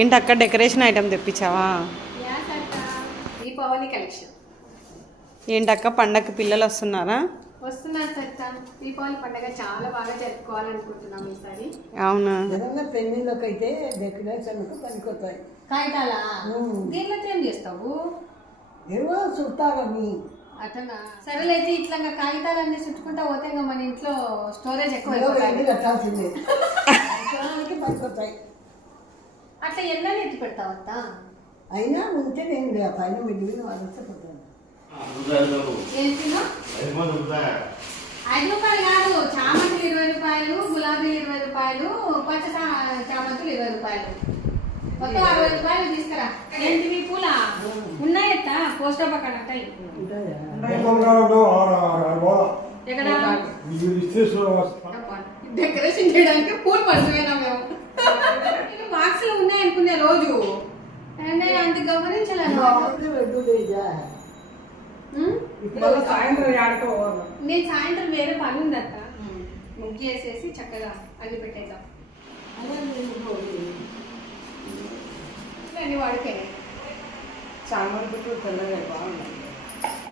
ఏంటి అక్క decoration item తెప్పించావా? Deepavali collection. ఏంటక్క పండగకి పిల్లలు వస్తున్నారా? వస్తున్నారు సత్త. దీపావళి పండుగ చాలా బాగా జరుపుకోవాలనుకుంటున్నాం ఈసారి. అవునా? పెళ్లిళ్ళకి అయితే డెకరేషన్ పనికొస్తాయి. కాగితాలా? దీంట్లో ఏం చేస్తావు? ఏవో చుట్టాలని అట్లా సరేలైతే ఇట్లా కాగితాలన్నీ చుట్టుకుంటా పోతే ఇంకా మన ఇంట్లో స్టోరేజ్ ఎక్కువ కట్టాల్సిందే. పనికొస్తాయి. అట్లా ఎన్నో ఎత్తి పెడతావత్త? అయినా ఉంటే నేను పైన మిగిలిన మీద వాళ్ళతో పోతాను. 5 రూపాయలు కాదు, చామంతులు 20 రూపాయలు, గులాబీలు 20 రూపాయలు, పచ్చ చామంతులు 20 రూపాయలు, మొత్తం 60 రూపాయలు తీసుకురా. ఏంటివి పూల ఉన్నాయత్త? పోస్ట్ పక్కన డెకరేషన్ చేయడానికి పూలు పడిపోయినా మేము. బాక్స్ లో ఉన్నాయనుకునే రోజు అంత గమనించలేదు. నేను సాయంత్రం వేరే పని ఉందక్క, ముగ్గు వేసేసి చక్కగా అగ్గి పెట్టేద్దాం. అన్ని వాడిపోయినాయి. చామంతి తెల్లగా బాగుంది.